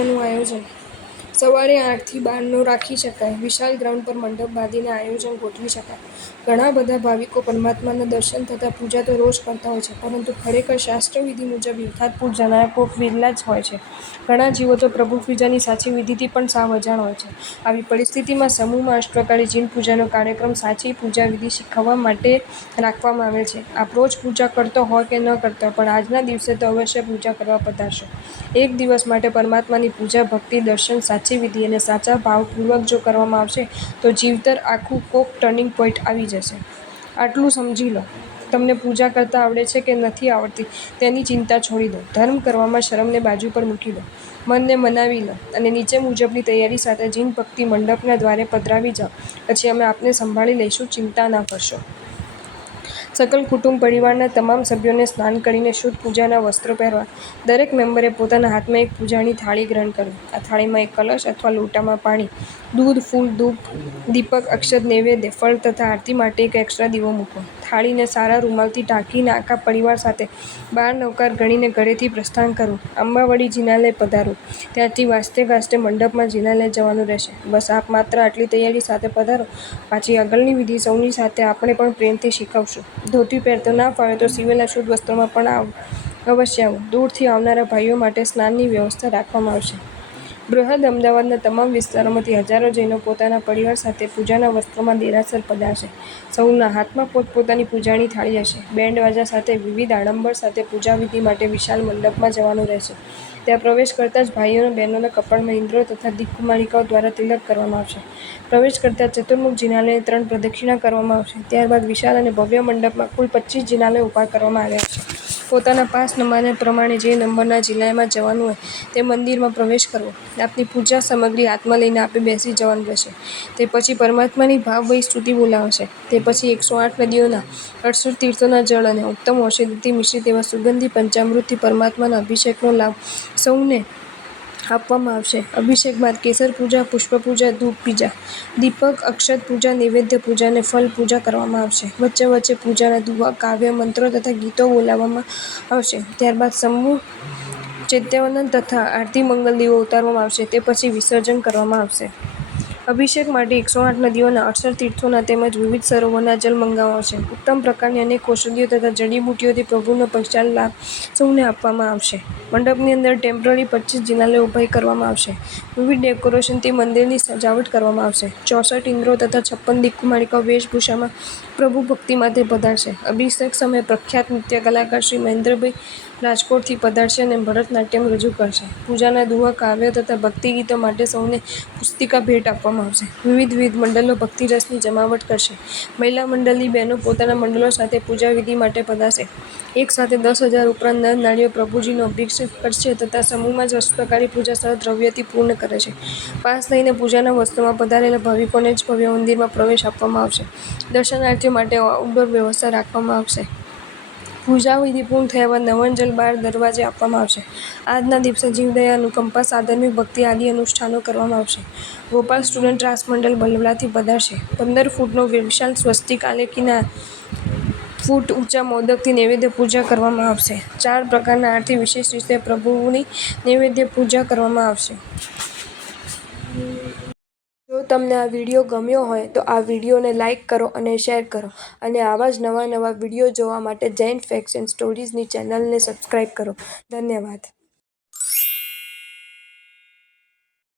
પૂજાનું આયોજન સવારે 8 થી 12 રાખી શકાય. વિશાળ ગ્રાઉન્ડ પર મંડપ બાંધીને આયોજન ગોઠવી શકાય. ઘણા બધા ભાવિકો પરમાત્માના દર્શન તથા પૂજા તો રોજ કરતા હોય છે, પરંતુ ખરેખર શાસ્ત્રવિધિ મુજબ યથાર્થ જનાર વિરલા જ હોય છે. ઘણા જીવો તો પ્રભુ પૂજાની સાચી વિધિથી પણ સાવ અજાણ હોય છે. આવી પરિસ્થિતિમાં સમૂહમાં અષ્ટપ્રકારી જીન પૂજાનો કાર્યક્રમ સાચી પૂજાવિધિ શીખવવા માટે રાખવામાં આવેલ છે. આપ રોજ પૂજા કરતો હોય કે ન કરતો હોય, પણ આજના દિવસે તો અવશ્ય પૂજા કરવા પધારશો. એક દિવસ માટે પરમાત્માની પૂજા, ભક્તિ, દર્શન, સાચી વિધિ અને સાચા ભાવપૂર્વક જો કરવામાં આવશે તો જીવતર આખું કોક ટર્નિંગ પોઈન્ટ આવી જશે. આટલું સમજી લો. તમને પૂજા કરતા આવડે છે કે નથી આવડતી તેની ચિંતા છોડી દો. ધર્મ કરવામાં શરમને બાજુ પર મૂકી દો. મનને મનાવી લો અને નીચે મુજબની તૈયારી સાથે જીન ભક્તિ મંડપના દ્વારે પધરાવી જાઓ. પછી અમે આપને સંભાળી લઈશું, ચિંતા ના કરશો. સકલ કુટુંબ પરિવારના તમામ સભ્યોને સ્નાન કરીને શુદ્ધ પૂજાના વસ્ત્રો પહેરવા. દરેક મેમ્બરે પોતાના હાથમાં એક પૂજાની થાળી ગ્રહણ કરવી. આ થાળીમાં એક કલશ અથવા લોટામાં પાણી, દૂધ, ફૂલ, ધૂપ, દીપક, અક્ષત, નૈવેદ્ય, ફળ તથા આરતી માટે એક એક્સ્ટ્રા દીવો મૂકો. થાળીને સારા રૂમાલથી ઢાંકીને આખા પરિવાર સાથે 12 નવકાર ગણીને ઘરેથી પ્રસ્થાન કરવું. આંબાવડી જિનાલય પધારવું. ત્યાંથી વાજતે ગાજતે મંડપમાં જિનાલય જવાનું રહેશે. બસ આપ માત્ર આટલી તૈયારી સાથે પધારો. પાછી આગળની વિધિ સૌની સાથે આપણે પણ પ્રેમથી શીખવશું. ધોતિયું પહેરતા ના ફાવે તો સીવેલા શુદ્ધ વસ્ત્રોમાં પણ અવશ્ય આવો. દૂરથી આવનારા ભાઈઓ માટે સ્નાનની વ્યવસ્થા રાખવામાં આવશે. બૃહદ અમદાવાદના તમામ વિસ્તારોમાંથી હજારો જૈનો પોતાના પરિવાર સાથે પૂજાના વસ્ત્રોમાં દેરાસર પધારશે. સૌના હાથમાં પોતપોતાની પૂજાની થાળી હશે. બેન્ડ વાજા સાથે વિવિધ આડંબર સાથે પૂજાવિધિ માટે વિશાળ મંડપમાં જવાનું રહેશે. ત્યાં પ્રવેશ કરતાં જ ભાઈઓ અને બહેનોના કપાળમાં ઇન્દ્રો તથા દિક્કુમાલિકાઓ દ્વારા તિલક કરવામાં આવશે. પ્રવેશ કરતાં ચતુર્મુખ જિનાલયની 3 પ્રદક્ષિણા કરવામાં આવશે. ત્યારબાદ વિશાળ અને ભવ્ય મંડપમાં કુલ 25 જિનાલય ઊભા કરવામાં આવ્યા છે. પોતાના પાસ નંબરને પ્રમાણે જે નંબરના જિનાલયમાં જવાનું હોય તે મંદિરમાં પ્રવેશ કરવો. આપની પૂજા સામગ્રી હાથમાં લઈને આપે બેસી જવાનું રહેશે. તે પછી પરમાત્માની ભાવમયી સ્તુતિ બોલાવાશે. તે પછી 108 નદીઓના, 68 તીર્થોના જળ અને ઉત્તમ ઔષધિથી મિશ્રિત એવા સુગંધી પંચામૃતથી પરમાત્માના અભિષેકનો લાભ સૌને આપવામાં આવશે. અભિષેક બાદ કેસર પૂજા, પુષ્પ પૂજા, ધૂપ પૂજા, દીપક, અક્ષત પૂજા, નૈવેદ્ય પૂજા અને ફલ પૂજા કરવામાં આવશે. વચ્ચે વચ્ચે પૂજાના દુહા, કાવ્ય, મંત્રો તથા ગીતો બોલાવવામાં આવશે. ત્યારબાદ સમૂહ ચૈત્યવંદન તથા આરતી મંગલ દીવો ઉતારવામાં આવશે. તે પછી વિસર્જન કરવામાં આવશે. અભિષેક માટે 108 નદીઓના, 68 તીર્થોના તેમજ વિવિધ સરોવરના જળ મંગાવવામાં આવશે. ઉત્તમ પ્રકારની અનેક ઔષધિઓ તથા જડીબુટ્ટીઓથી પ્રભુનો વિશાળ લાભ સૌને આપવામાં આવશે. મંડપની અંદર ટેમ્પરરી 25 જિનાલય ઊભા કરવામાં આવશે. વિવિધ ડેકોરેશનથી મંદિરની સજાવટ કરવામાં આવશે. 64 ઇન્દ્રો તથા 56 દિક્કુમાલિકાઓ વેશભૂષામાં પ્રભુ ભક્તિ માટે પધારશે. અભિષેક સમયે પ્રખ્યાત નૃત્ય કલાકાર શ્રી મહેન્દ્રભાઈ રાજકોટથી પધારશે અને ભરતનાટ્યમ રજૂ કરશે. પૂજાના દુહા, કાવ્યો તથા ભક્તિ ગીતો માટે સૌને પુસ્તિકા ભેટ આપવામાં આવશે. વિવિધ મંડળો ભક્તિરસની જમાવટ કરશે. મહિલા મંડળની બહેનો પોતાના મંડળો સાથે પૂજાવિધિ માટે પધારશે. એક સાથે 10,000 ઉપરાંત નર નારીઓ પ્રભુજીનો અભિષેક કરશે તથા સમૂહમાં જ અષ્ટપ્રકારી પૂજા સરળ દ્રવ્યથી પૂર્ણ કરે છે. પાસ લઈને પૂજાના વસ્ત્રોમાં પધારેલા ભાવિકોને જ ભવ્ય મંદિરમાં પ્રવેશ આપવામાં આવશે. દર્શનાર્થીઓ માટે આઉટડોર વ્યવસ્થા રાખવામાં આવશે. પૂજાવિધિ પૂર્ણ થયા બાદ નવાન જલ બાર દરવાજે આપવામાં આવશે. આજના દિવસે જીવદયા, અનુકંપા, સાધર્મિક ભક્તિ આદિ અનુષ્ઠાનો કરવામાં આવશે. ગોપાલ સ્ટુડન્ટ ટ્રસ્ટ મંડળ બલવલાથી પધારશે. 15 ફૂટનો વિશાળ સ્વસ્તિક આલેખીના ફૂટ ઊંચા મોદકથી નૈવેદ્ય પૂજા કરવામાં આવશે. 4 પ્રકારના આરતી વિશેષ રીતે પ્રભુની નૈવેદ્ય પૂજા કરવામાં આવશે. જો તમને આ વિડીયો ગમ્યો હોય તો આ વિડીયોને લાઇક કરો અને શેર કરો અને આવા જ નવા વિડીયો જોવા માટે જૈન ફેક્ટ્સ એન્ડ સ્ટોરીઝની ચેનલને સબસ્ક્રાઇબ કરો. ધન્યવાદ.